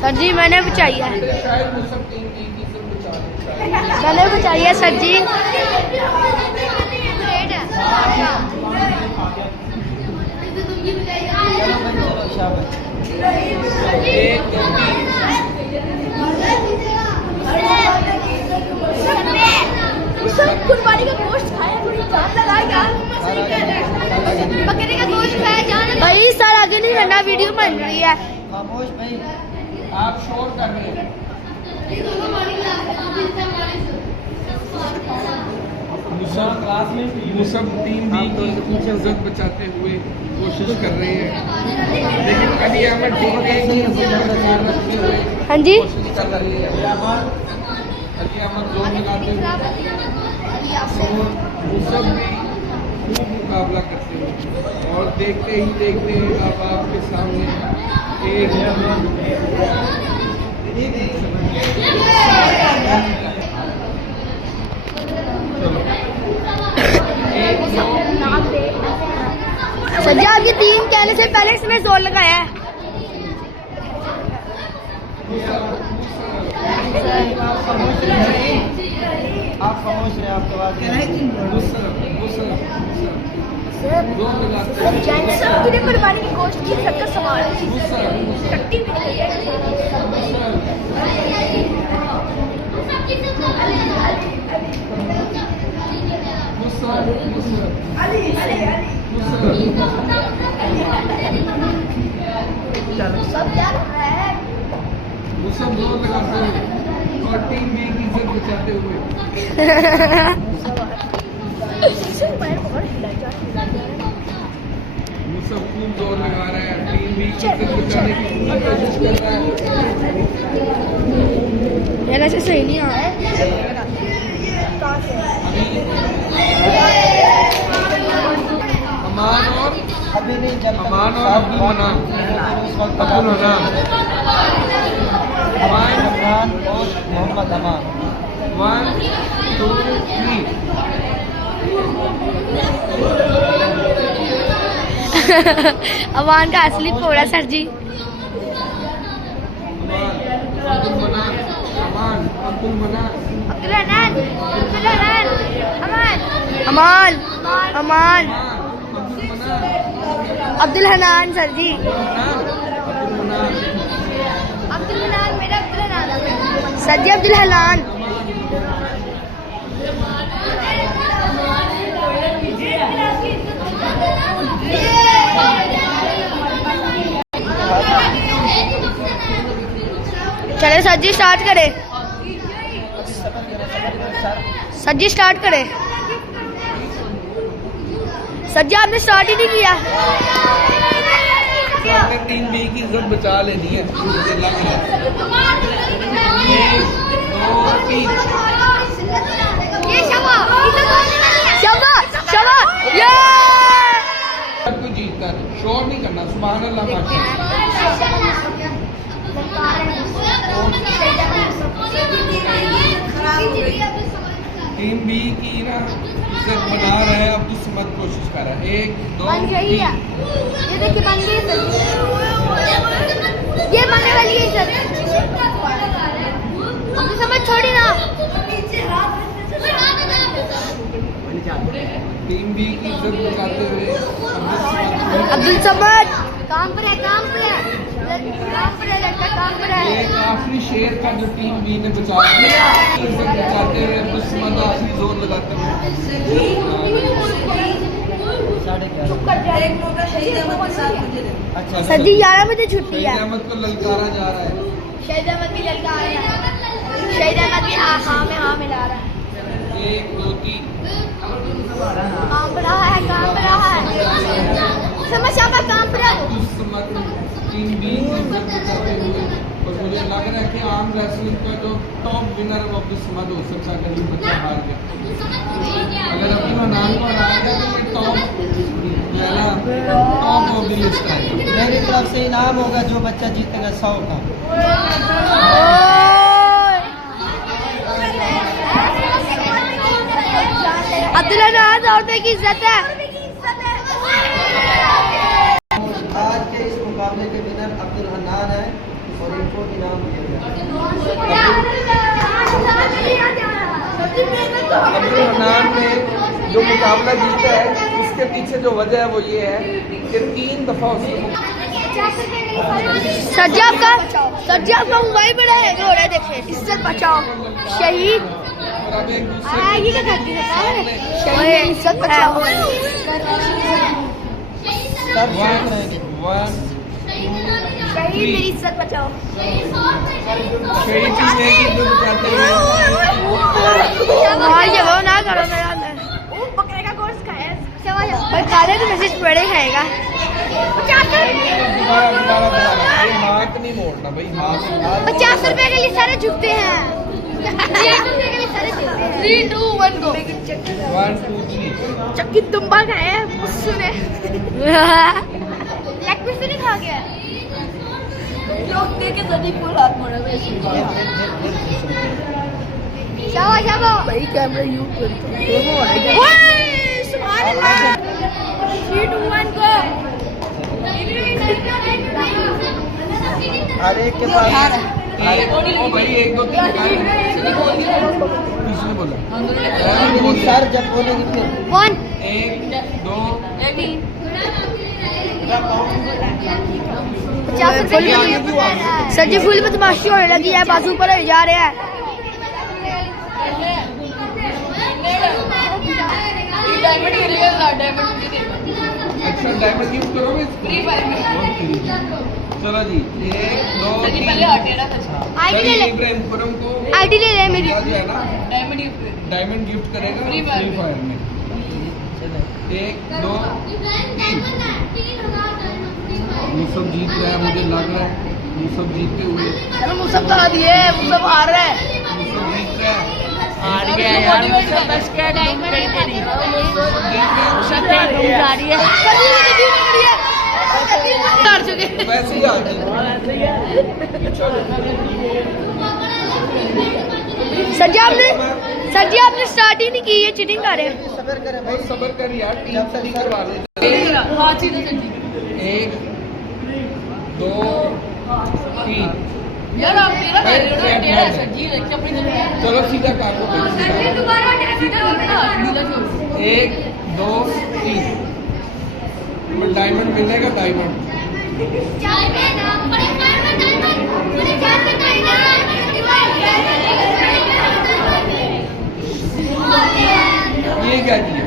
Sir जी मैंने बचाई है, मैंने बचाई है सर जी। कुर्बानी का गोश्त खाया, थोड़ी जान लगाएगा, बकरे का गोश्त खाया जान। भाई सर आगे नहीं करना, वीडियो बन रही है। खामोश भाई, आप शोर कर रहे हैं। मुसब टीम भी की इज्जत बचाते हुए कोशिश कर रहे हैं, लेकिन अली अहमद टीम की इज्जत रखते हुए हाँ जी कोशिश कर रही है। अली अहमद जोर लगाते हुए मुसब भी खूब मुकाबला करते हुए, और देखते ही देखते अब आपके सामने एक सर जी आपकी टीम कहने से पहले इसमें जोर लगाया है। आप खामोश रहे, आपके बाद तूने कुर्बानी की गोश्त की सबका सवाल शक्ति भी नहीं है। सब क्या कर रहा है? मुसब जोर लगाते हुए और टीम बी की इज्जत बचाते हुए। मुसब खूब जोर लगा रहा है, टीम बी की इज्जत बचाने की पूरी कोशिश कर रहा है। यार ऐसे सही नहीं आ रहा है। अमान और अब्दुल हनान, अमान और मोहम्मद अमान। 1 2 3 अमान का असली पोड़ा सर जी। अमान अमान अब्दुल हनान सर जी। अब्दुल हनान, मेरा अब्दुल हनान सर जी अब्दुल हनान। चले सर जी स्टार्ट करें, सर जी स्टार्ट करें। सर जी आपने स्टार्ट ही नहीं किया। आपने टीम बी की इज्जत बचा लेनी है। 1 2 3 ये शाबाश शाबाश शाबाश ये सबको जीतता है, शोर नहीं करना। सुभान अल्लाह माशाअल्लाह। टीम बी की ना इज्जत बना रहा है, अब्दुल समद कोशिश कर रहा है। 1 2 बन गई है, 3 ये देखिए बन गई सर, ये बनने वाली है सर। अब समझ छोड़ी ना। टीम बी की इज्जत बचाते हुए अब्दुल समद काम पर है, काम पर है, काम पर है, लड़का काम पर है। एक आखिरी शेर का जो टीम बी ने बचाया, इज्जत बचाते हुए अब्दुल समद आखिरी जोर लगाते हुए। अच्छा सर जी 11 बजे छुट्टी है। शहीद अहमद को ललकारा जा रहा है। शहीद अहमद भी ललका रहा है, शहीद अहमद भी हाँ में मिला रहा है। 1 2 3 काम पर रहा है, काम पर रहा है, समझ आपका काम पर है। अब्दुल समद टीम बी की इज्जत बचाते हुए, और मुझे लग रहा है कि आर्म रेसलिंग का जो टॉप विनर है वो अब्दुल समद हो सकता है, अगर ये बच्चा हार गया। अगर अब्दुल हनान को हरा गया तो ये टॉप ऑफ द लिस्ट है। मेरी तरफ से इनाम होगा जो बच्चा जीतेगा 100 का। अब्दुल हनान 100 रुपए की इज्जत है। इसके पीछे जो वजह है वो ये है कि 3 दफा उसको सर जी आपका मोबाइल बड़ा हैंग हो रहा है, देखिए। इज्जत बचाओ शहीद, ये क्या करती है शहीद इज्जत बचाओ। शहीद मेरी इज्जत बचाओ। और ये वो ना करो मेरा बकरे का गोश्त खाया। और काले तो मैसेज पड़े खाएगा। हाथ नहीं मोड़ना भाई, हाथ 50 रुपए के लिए सारे झुकते हैं। 3, 2, 1 गो। 1 2 3 चक्की तुम्बा खाया उसने। लेग पीस नहीं खा गया। लोग देख के जल्दी फुल हाथ मोड़ा हुआ है। शाबाश शाबाश। भाई कैमरा यूज करते ओए सुभान अल्लाह। 3, 2, 1 गो। हर एक के पास ओ भाई 1 2 3 किसने बोला? सर जब बोलेगी फिर 1 1 2 सर जी फुल बदमाशी होने लगी है, बाजू पर जा रहे हैं। अच्छा डायमंड गिफ्ट करोगे फ्री फायर में? चलो जी 1 2 3 आईडी ले ले। इब्राहिम खुरम को आईडी ले ले मेरी। जो है ना डायमंड गिफ्ट करेगा फ्री फायर में। 1 2 3 मुसब जीत रहा है, मुझे लग रहा है मुसब जीतते हुए। चलो मुसब तो दिए, मुसब हार रहा है। मुसब जीत रहा है, हार गया यार मुसब, बस क्या डायमंड करी तेरी मुसब तेरी जा रही है, हार चुके। वैसे ही आ गई। सर जी आपने स्टार्ट ही नहीं की, ये चीटिंग कर रहे हैं। सबर करें भाई। सबर कर यार, टीम से करवा ले। 1 2 3 यार आप मेरा कर रहे हो ना, टेढ़ा है सर जी, देखिए अपनी जगह। चलो सीधा कर लो। दोबारा सीधा ढीला छोड़। 1 2 3 डायमंड मिलेगा, डायमंड। ये क्या किया?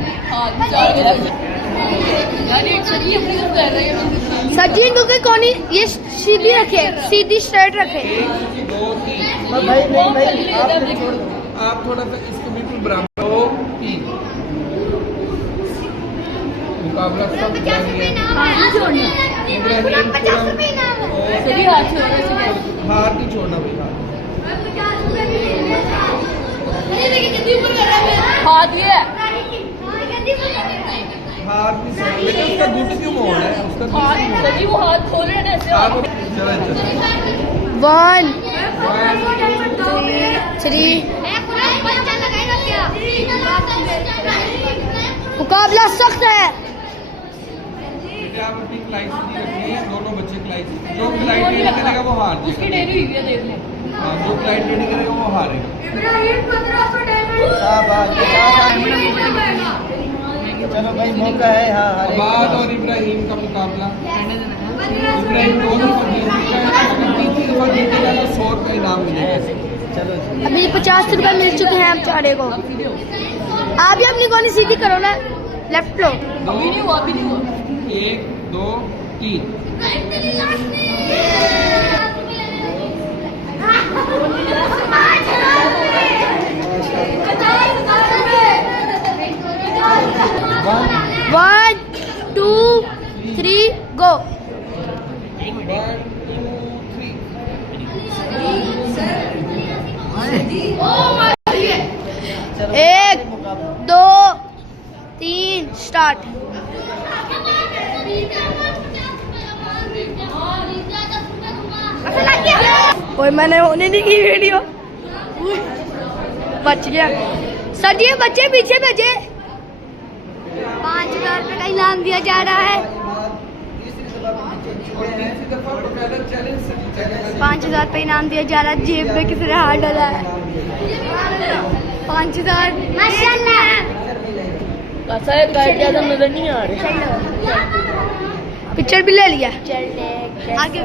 सर जी इनको कोनी ये सीधी रखे, सीधी स्ट्रेट रखे। 1 2 3 भाई नहीं भाई आप छोड़ दो। आप थोड़ा सा इसको बिल्कुल बराबर 2 3 मुकाबला सब जारी है। इब्राहिम हाथ नहीं छोड़ना भाई, हाथ ये हाथ नहीं छोड़ना। लेकिन उसका गुट क्यों मोड़ है? उसका गुट क्यों मोड़ है? वो हाथ खोल रहे हैं ऐसे। आप चलो 1 1 3 मुकाबला सख्त है। आप अपनी क्लाइंट सीधी रखनी है, दोनों बच्चे क्लाइंट जो क्लाइंट नहीं करेगा वो हार जाएगा। हाँ, जो क्लाइंट नहीं करेगा वो हारेगा। शाबाश। चलो भाई मौका है। हाँ हर एक के अबाद पास। और इब्राहिम का मुकाबला। इब्राहिम 2 दफा जीत चुका है, अगर तीसरी दफा जीतेगा तो 100 रुपये इनाम मिलेगा। चलो जी। अभी 50 रुपए मिल चुके हैं आप चारे को। आप भी अपनी कोनी सीधी करो ना, लेफ्ट लो। 1 2 3 1 2 3 गो। 1 2 3 1 2 3 स्टार्ट। कोई मैंने होने नहीं की वीडियो, बच गया। सर जी ये बच्चे पीछे भेजे। 5000 रुपए का इनाम दिया जा रहा है। और तीसरी दफा बकायदा चैलेंज से जीतेगा। 5000 रुपए इनाम दिया जा रहा है। जेब में किसी ने हाथ डाला है। 5000 माशाल्लाह। ऐसा है गाइड ज्यादा नजर नहीं आ रहे। पिक्चर भी ले लिया चल आगे